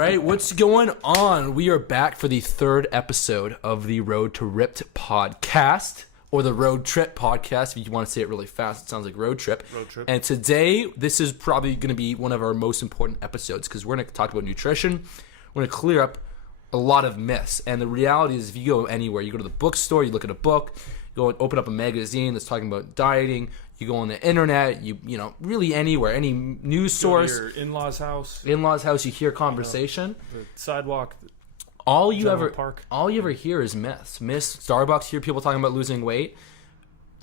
right, what's going on? We are back for the third episode of the Road to Ripped podcast, or the Road Trip podcast. If you want to say it really fast, it sounds like road trip. Road trip. And today, this is probably going to be one of our most important episodes because we're going to talk about nutrition. We're going to clear up a lot of myths. And the reality is, if you go anywhere, you go to the bookstore, you look at a book, you go and open up a magazine that's talking about dieting. You go on the internet, you know, really anywhere, any news source. Your in-laws' house. In-laws' house, you hear conversation. The sidewalk. All you Park. ever hear is myths. Starbucks, hear people talking about losing weight.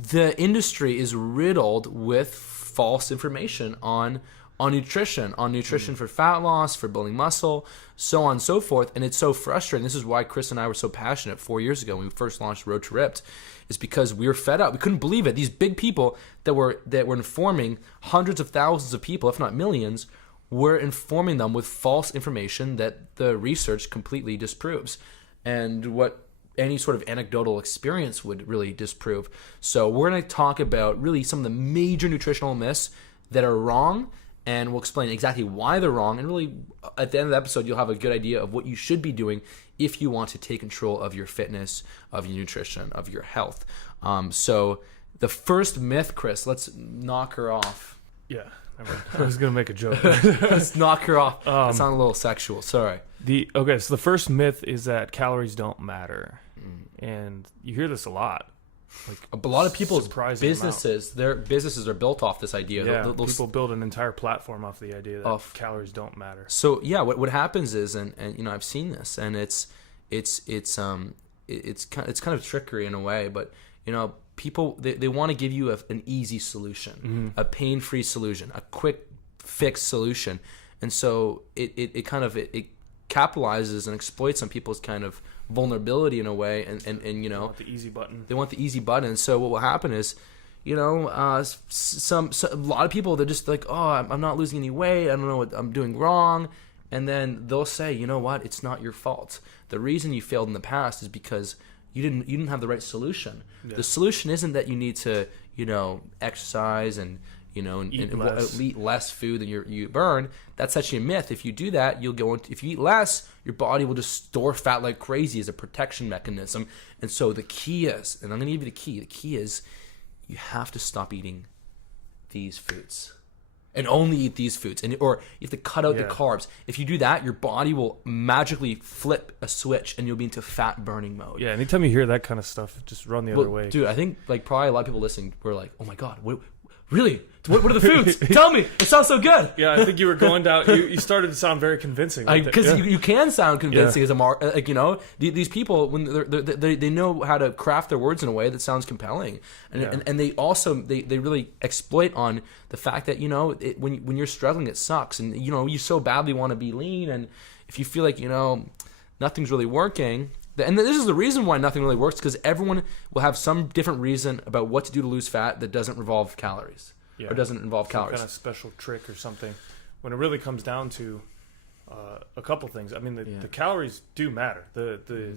The industry is riddled with false information on nutrition, for fat loss, for building muscle, so on and so forth. And it's so frustrating. This is why Chris and I were so passionate 4 years ago when we first launched Road to Ripped, is because we were fed up. We couldn't believe it. These big people that were informing hundreds of thousands of people, if not millions, were informing them with false information that the research completely disproves, and what any sort of anecdotal experience would really disprove. So we're going to talk about really some of the major nutritional myths that are wrong, and we'll explain exactly why they're wrong. And really, at the end of the episode, you'll have a good idea of what you should be doing if you want to take control of your fitness, of your nutrition, of your health. So the first myth, Chris, let's knock her off. Yeah, I was going to make a joke. Let's knock her off. That sounded a little sexual. Sorry. So the first myth is that calories don't matter. And you hear this a lot. Like a lot of people's businesses, their businesses are built off this idea. Yeah, people build an entire platform off the idea that calories don't matter. So yeah, what happens is, and you know, I've seen this, and it's kind of trickery in a way, but you know, people they want to give you an easy solution, a pain-free solution, a quick fix solution, and so it capitalizes and exploits on people's kind of vulnerability in a way, and you know, they want the easy button. So what will happen is, you know, a lot of people, they're just like, oh, I'm not losing any weight, I don't know what I'm doing wrong, and then they'll say, you know what, it's not your fault. The reason you failed in the past is because you didn't have the right solution. The solution isn't that you need to, you know, exercise and you know, and eat less food than you burn. That's actually a myth. If you do that, if you eat less, your body will just store fat like crazy as a protection mechanism. And so the key is, and I'm going to give you the key. The key is you have to stop eating these foods and only eat these foods, or you have to cut out the carbs. If you do that, your body will magically flip a switch and you'll be into fat burning mode. Yeah, anytime you hear that kind of stuff, just run the other way. Dude, I think like probably a lot of people listening were like, oh my God, really? What are the foods? Tell me. It sounds so good. Yeah, I think you were going down. You started to sound very convincing. Because you can sound convincing as a like, you know, these people, when they know how to craft their words in a way that sounds compelling, and they also they really exploit on the fact that, you know, when you're struggling, it sucks, and you know, you so badly want to be lean, and if you feel like, you know, nothing's really working. And this is the reason why nothing really works, because everyone will have some different reason about what to do to lose fat that doesn't involve calories, or doesn't involve calories. Some kind of special trick or something. When it really comes down to a couple things. I mean, the calories do matter. The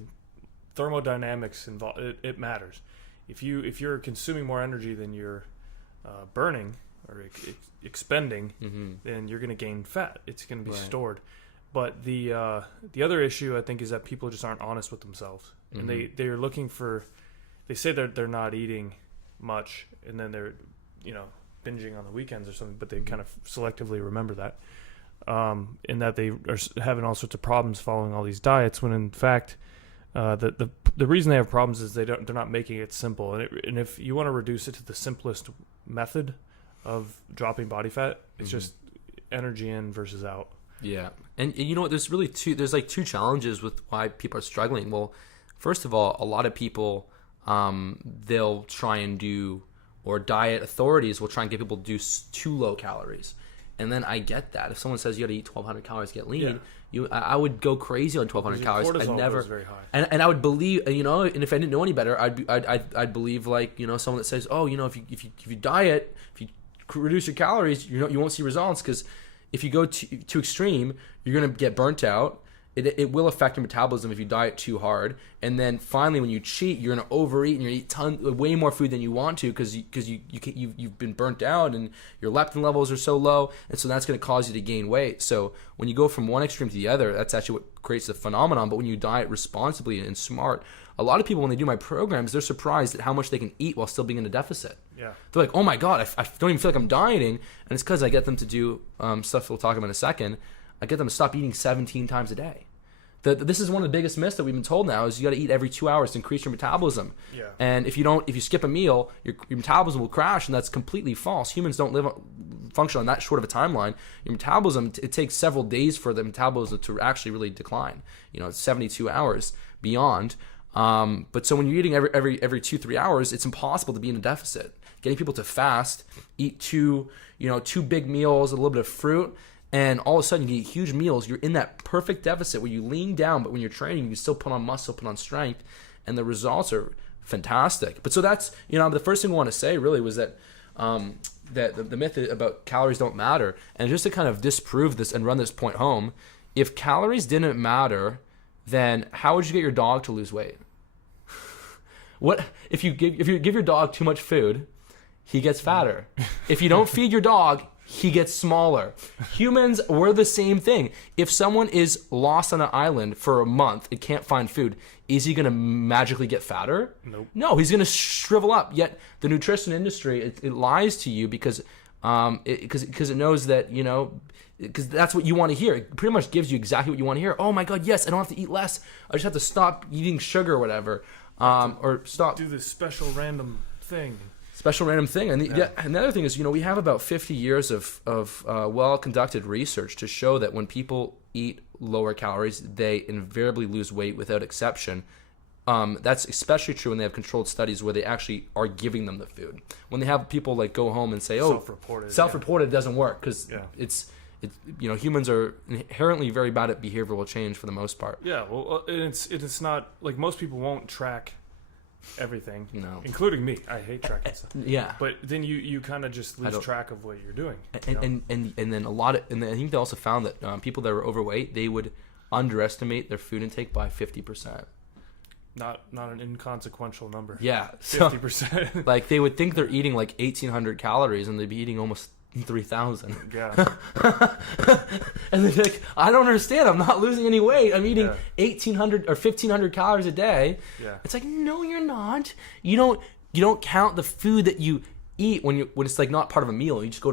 thermodynamics involved, it matters. If you're consuming more energy than you're burning or expending, then you're going to gain fat. It's going to be stored. But the other issue, I think, is that people just aren't honest with themselves, and they're looking for. They say that they're not eating much, and then they're, you know, binging on the weekends or something, but they kind of selectively remember that, in that they are having all sorts of problems following all these diets. When in fact, the reason they have problems is they're not making it simple. And if you want to reduce it to the simplest method of dropping body fat, it's just energy in versus out. Yeah. And you know what, there's like two challenges with why people are struggling. Well, first of all, a lot of people, they'll try and do, or diet authorities will try and get people to do too low calories. And then I get that. If someone says you got to eat 1,200 calories to get lean, I would go crazy on 1,200 calories. Cortisol goes very high. And I would believe, you know, and if I didn't know any better, I'd believe, like, you know, someone that says, oh, you know, if you diet, if you reduce your calories, you won't see results, because if you go too extreme, you're going to get burnt out, it will affect your metabolism if you diet too hard. And then finally, when you cheat, you're gonna overeat and you're gonna eat way more food than you want to because you've been burnt out and your leptin levels are so low, and so that's gonna cause you to gain weight. So when you go from one extreme to the other, that's actually what creates the phenomenon. But when you diet responsibly and smart, a lot of people, when they do my programs, they're surprised at how much they can eat while still being in a deficit. Yeah. They're like, oh my God, I don't even feel like I'm dieting. And it's because I get them to do stuff we'll talk about in a second. I get them to stop eating 17 times a day. This is one of the biggest myths that we've been told now is you got to eat every 2 hours to increase your metabolism. Yeah. And if you skip a meal, your metabolism will crash, and that's completely false. Humans don't function on that short of a timeline. Your metabolism, it takes several days for the metabolism to actually really decline. It's 72 hours beyond. But so when you're eating every 2-3 hours, it's impossible to be in a deficit. Getting people to fast, eat two big meals, a little bit of fruit, and all of a sudden you eat huge meals. You're in that perfect deficit where you lean down, but when you're training, you still put on muscle, put on strength, and the results are fantastic. But so that's, the first thing I want to say really was that that the myth about calories don't matter. And just to kind of disprove this and run this point home, if calories didn't matter, then how would you get your dog to lose weight? What if you give your dog too much food, he gets fatter. If you don't feed your dog, he gets smaller. Humans, we're the same thing. If someone is lost on an island for a month and can't find food, is he going to magically get fatter? Nope. No, he's going to shrivel up. Yet the nutrition industry, it lies to you because it knows that, because that's what you want to hear. It pretty much gives you exactly what you want to hear. Oh my God, yes, I don't have to eat less. I just have to stop eating sugar or whatever. Or stop. Do this special random thing. And and the other thing is, we have about 50 years of well-conducted research to show that when people eat lower calories, they invariably lose weight without exception. That's especially true when they have controlled studies where they actually are giving them the food. When they have people like go home and say, self-reported, it doesn't work because it's humans are inherently very bad at behavioral change for the most part. Yeah, well, it's not like most people won't track everything, no, including me. I hate tracking stuff. Yeah, but then you kind of just lose track of what you're doing. And then I think they also found that people that were overweight, they would underestimate their food intake by 50%. Not an inconsequential number. Yeah, 50%. Like they would think they're eating like 1,800 calories, and they'd be eating almost 3,000. Yeah. And they're like, I don't understand. I'm not losing any weight. I'm eating 1,800 or 1,500 calories a day. Yeah. It's like, no, you're not. You don't count the food that you eat when it's like not part of a meal. You just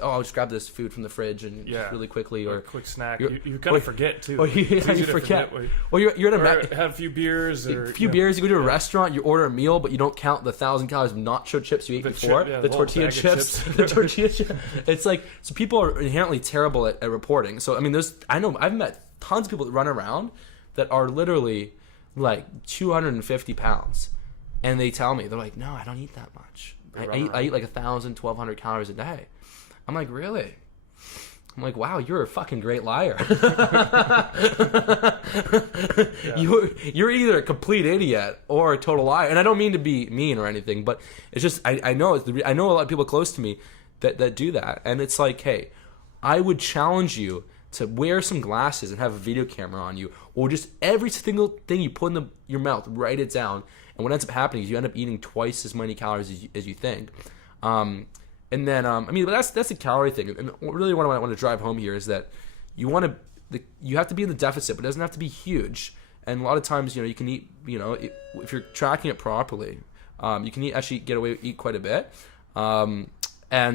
I'll just grab this food from the fridge and really quickly, or a quick snack. You kind of forget too. Or you forget. Or you're at have a few beers or beers. You go to a restaurant, you order a meal, but you don't count the 1,000 calories of nacho chips you ate before. The tortilla chips. The tortilla chips. It's like, so people are inherently terrible at reporting. So I mean, I've met tons of people that run around that are literally like 250 pounds, and they tell me, they're like, no, I don't eat that much. I eat like 1,000, 1,200 calories a day. I'm like, really? I'm like, wow, you're a fucking great liar. You're either a complete idiot or a total liar. And I don't mean to be mean or anything, but it's just I know a lot of people close to me that do that. And it's like, hey, I would challenge you to wear some glasses and have a video camera on you, or just every single thing you put in your mouth, write it down. And what ends up happening is you end up eating twice as many calories as you think. And then, but that's the calorie thing. And really what I want to drive home here is that you have to be in the deficit, but it doesn't have to be huge. And a lot of times, you can eat, if you're tracking it properly, you can eat quite a bit. And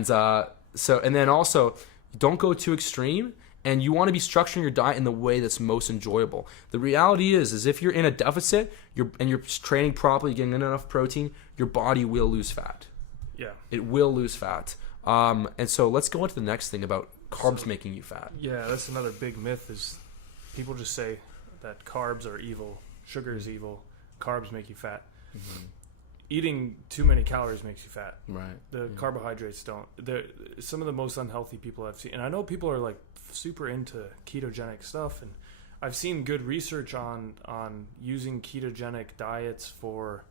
then also, don't go too extreme. And you want to be structuring your diet in the way that's most enjoyable. The reality is if you're in a deficit, you're training properly, getting enough protein, your body will lose fat. Yeah, it will lose fat. And so let's go on to the next thing about carbs making you fat. Yeah, that's another big myth. Is people just say that carbs are evil, sugar is evil, carbs make you fat. Mm-hmm. Eating too many calories makes you fat. Right. The carbohydrates don't. They're some of the most unhealthy people I've seen, and I know people are like super into ketogenic stuff, and I've seen good research on using ketogenic diets for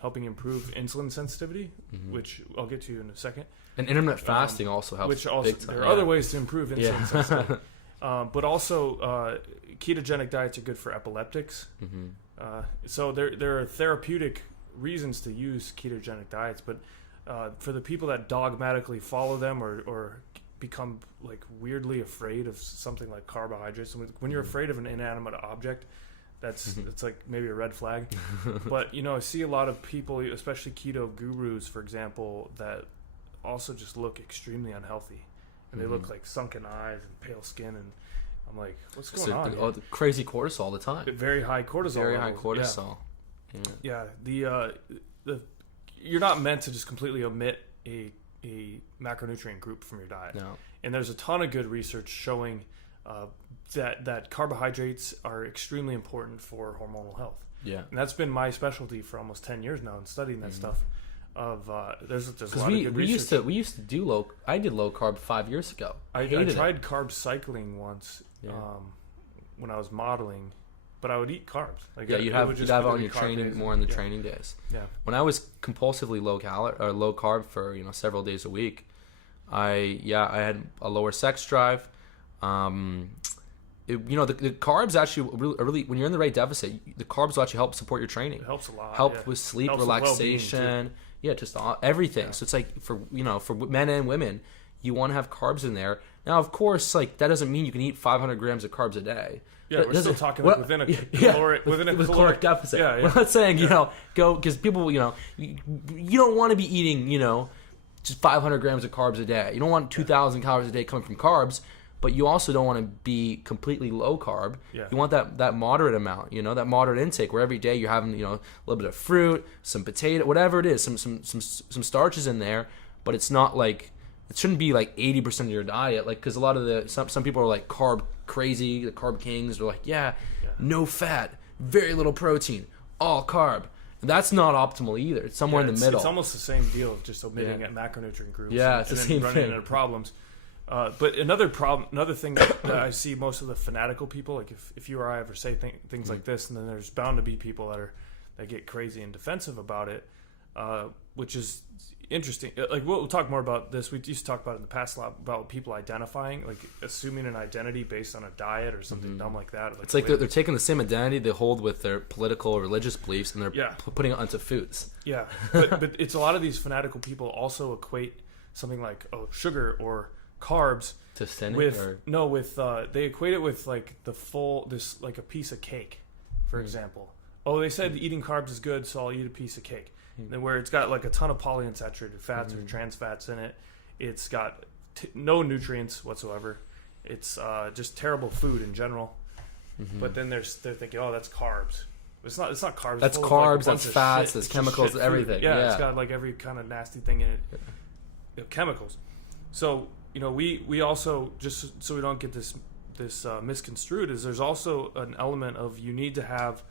helping improve insulin sensitivity, which I'll get to in a second. And intermittent fasting also helps. Which also there are other ways to improve insulin sensitivity. But also, ketogenic diets are good for epileptics. So there are therapeutic reasons to use ketogenic diets, but for the people that dogmatically follow them or become like weirdly afraid of something like carbohydrates, when you're afraid of an inanimate object, that's like maybe a red flag. But I see a lot of people, especially keto gurus, for example, that also just look extremely unhealthy, and they look like sunken eyes and pale skin, and I'm like, what's going on? The crazy cortisol all the time. Very high cortisol. Very high levels. cortisol. Yeah. The you're not meant to just completely omit a macronutrient group from your diet. No. And there's a ton of good research showing that carbohydrates are extremely important for hormonal health. Yeah. And that's been my specialty for almost 10 years now in studying that stuff. There's a lot of good research. we used to do I did low carb 5 years ago. I tried carb cycling once when I was modeling, but I would eat carbs. Like you'd have it on your training more in the training days. Yeah. When I was compulsively low carb for several days a week, I had a lower sex drive. The carbs actually really, when you're in the right deficit, the carbs will actually help support your training. It helps a lot. Help with sleep, helps relaxation, just everything. Yeah. So it's like for men and women, you want to have carbs in there. Now, of course, like that doesn't mean you can eat 500 grams of carbs a day. Yeah, we're still talking within a caloric deficit. Yeah. We're not saying go, because people you don't want to be eating just 500 grams of carbs a day. You don't want 2,000 calories a day coming from carbs. But you also don't want to be completely low carb. Yeah. You want that moderate amount, that moderate intake where every day you're having, a little bit of fruit, some potato, whatever it is, some starches in there. But it's not like, it shouldn't be like 80% of your diet. Like, because a lot of some people are like carb crazy, the carb kings. They're like, no fat, very little protein, all carb. And that's not optimal either. It's somewhere in the middle. It's almost the same deal of just omitting macronutrient groups. Yeah, it's the same running thing. Into problems. But another thing that I see most of the fanatical people, like if you or I ever say things like this, and then there's bound to be people that get crazy and defensive about it, which is interesting. Like we'll talk more about this. We used to talk about it in the past a lot about people identifying, like assuming an identity based on a diet or something dumb like that. It's like they're taking the same identity they hold with their political or religious beliefs, and they're putting it onto foods. Yeah, but it's a lot of these fanatical people also equate something like sugar or carbs to sinning they equate it with like like a piece of cake, for example. They said eating carbs is good, so I'll eat a piece of cake. And where it's got like a ton of polyunsaturated fats or trans fats in it, it's got no nutrients whatsoever. It's just terrible food in general. But then they're thinking, that's carbs. It's not carbs. That's carbs. That's fats. That's chemicals. Everything. Yeah, it's got like every kind of nasty thing in it. Chemicals. So we also, just so we don't get this misconstrued, is there's also an element of you need to have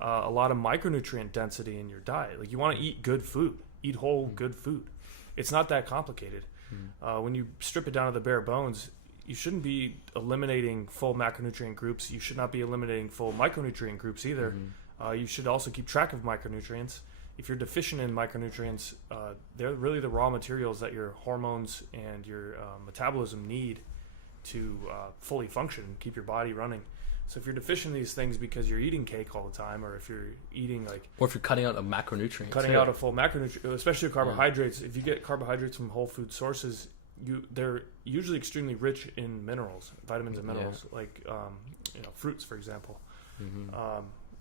a lot of micronutrient density in your diet. Like you want to eat good food, eat whole good food. It's not that complicated. When you strip it down to the bare bones, you shouldn't be eliminating full macronutrient groups. You should not be eliminating full micronutrient groups either. You should also keep track of micronutrients. If you're deficient in micronutrients, they're really the raw materials that your hormones and your metabolism need to fully function and keep your body running. So if you're deficient in these things because you're eating cake all the time, or if you're eating or if you're cutting out a macronutrient, out a full macronutrient, especially carbohydrates. If you get carbohydrates from whole food sources, they're usually extremely rich in minerals, vitamins and minerals, like fruits, for example.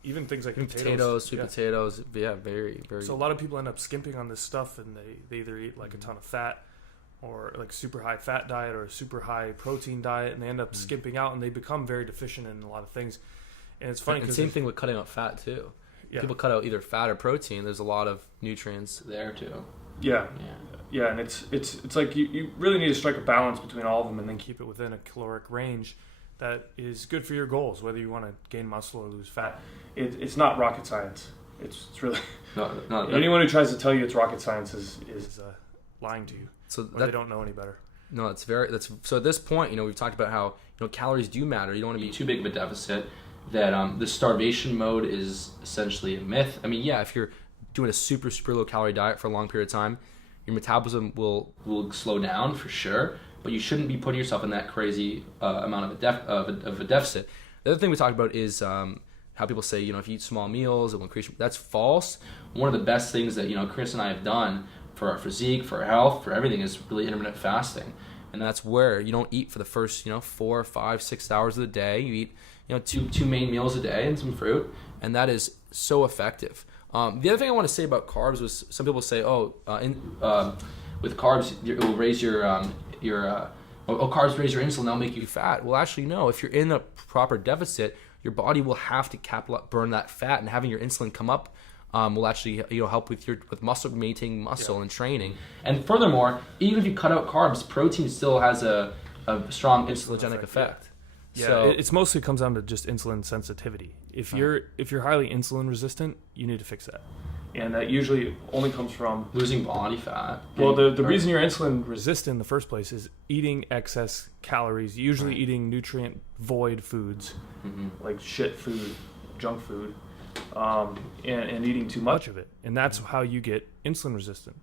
Even things like potatoes, sweet potatoes, very, very. So a lot of people end up skimping on this stuff, and they either eat like a ton of fat, or like super high fat diet, or a super high protein diet, and they end up skimping out, and they become very deficient in a lot of things. And it's funny because same thing with cutting out fat too. People cut out either fat or protein. There's a lot of nutrients there too. Yeah, and it's like you really need to strike a balance between all of them, and then keep it within a caloric range that is good for your goals, whether you want to gain muscle or lose fat. It's not rocket science. It's really anyone who tries to tell you it's rocket science is lying to you. So they don't know any better. No, so at this point, we've talked about how calories do matter. You don't want to be too big of a deficit. That the starvation mode is essentially a myth. I mean, if you're doing a super low calorie diet for a long period of time, your metabolism will slow down for sure. but you shouldn't be putting yourself in that crazy amount of a deficit. The other thing we talked about is how people say, if you eat small meals, it will increase. That's false. One of the best things that, Chris and I have done for our physique, for our health, for everything is really intermittent fasting. And that's where you don't eat for the first, 4, 5, 6 hours of the day. You eat, two main meals a day and some fruit. And that is so effective. The other thing I want to say about carbs was some people say, with carbs, it will raise carbs raise your insulin, that'll make you fat. Well, actually, no. If you're in a proper deficit, your body will have to burn that fat, and having your insulin come up will actually help with muscle, maintaining muscle and training. And furthermore, even if you cut out carbs, protein still has a strong insulinogenic effect. Yeah, so, it's mostly comes down to just insulin sensitivity. If you're highly insulin resistant, you need to fix that. And that usually only comes from losing body fat. Well, the reason you're insulin resistant in the first place is eating excess calories, usually eating nutrient void foods, like shit food, junk food, and eating too much of it. And that's how you get insulin resistant.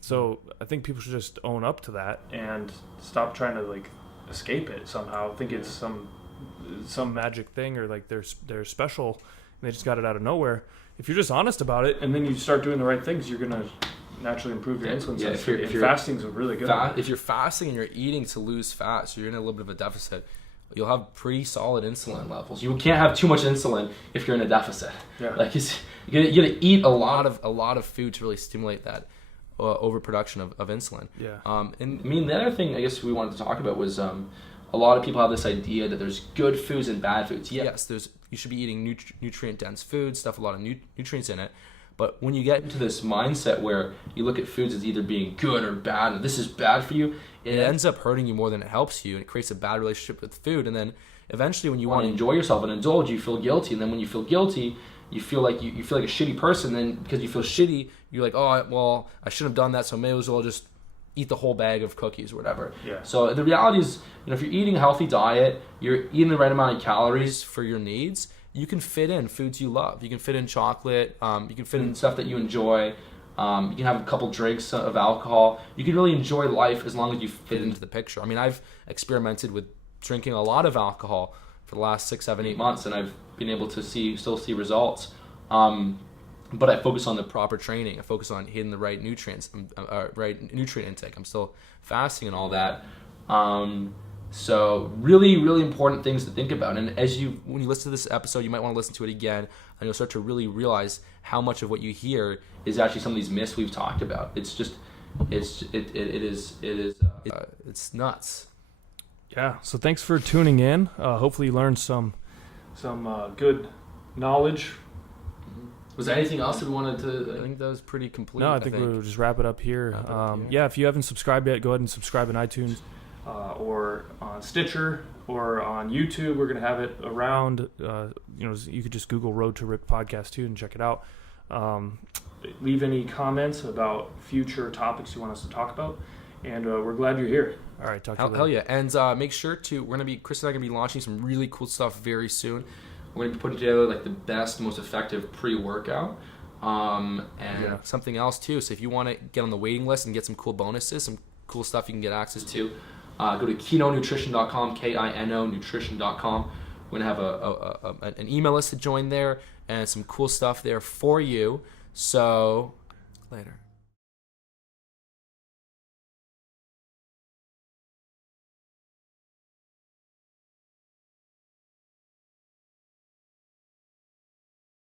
So I think people should just own up to that and stop trying to escape it somehow. Think it's some magic thing, or they're special and they just got it out of nowhere. If you're just honest about it and then you start doing the right things, you're gonna naturally improve your insulin sensitivity. If fasting's a really good one. If you're fasting and you're eating to lose fat, so you're in a little bit of a deficit, you'll have pretty solid insulin levels. You can't have too much insulin if you're in a deficit. Yeah. You gotta eat a lot of food to really stimulate that overproduction of insulin. Yeah. And I mean, the other thing I guess we wanted to talk about was a lot of people have this idea that there's good foods and bad foods. Yes, you should be eating nutrient-dense foods, stuff with a lot of nutrients in it. But when you get into this mindset where you look at foods as either being good or bad, and this is bad for you, it ends up hurting you more than it helps you, and it creates a bad relationship with food. And then eventually, when you want to enjoy yourself and indulge, you feel guilty. And then when you feel guilty, you feel like you feel like a shitty person. Then because you feel shitty, you're like, oh well, I shouldn't have done that, so I may as well just eat the whole bag of cookies or whatever. Yeah. So the reality is, if you're eating a healthy diet, you're eating the right amount of calories for your needs, you can fit in foods you love. You can fit in chocolate. You can fit in stuff that you enjoy. You can have a couple drinks of alcohol. You can really enjoy life as long as you fit into the picture. I mean, I've experimented with drinking a lot of alcohol for the last 6, 7, 8 months, and I've been able to still see results. But I focus on the proper training. I focus on hitting the right nutrients, right nutrient intake. I'm still fasting and all that. So really, really important things to think about. And when you listen to this episode, you might want to listen to it again, and you'll start to really realize how much of what you hear is actually some of these myths we've talked about. It's nuts. Yeah. So thanks for tuning in. Hopefully you learned some good knowledge. Was there anything else that we wanted to? I think that was pretty complete. No, I think we'll just wrap it up here. Yeah, if you haven't subscribed yet, go ahead and subscribe on iTunes or on Stitcher or on YouTube. We're going to have it around. You could just Google Road to Ripped Podcast too and check it out. Leave any comments about future topics you want us to talk about, and we're glad you're here. All right, talk to you later. Hell yeah. And make sure to, Chris and I are going to be launching some really cool stuff very soon. We're going to be putting together the best, most effective pre-workout. And something else too. So if you want to get on the waiting list and get some cool bonuses, some cool stuff you can get access to, go to kinonutrition.com, KINO nutrition.com. We're going to have an email list to join there and some cool stuff there for you. So later.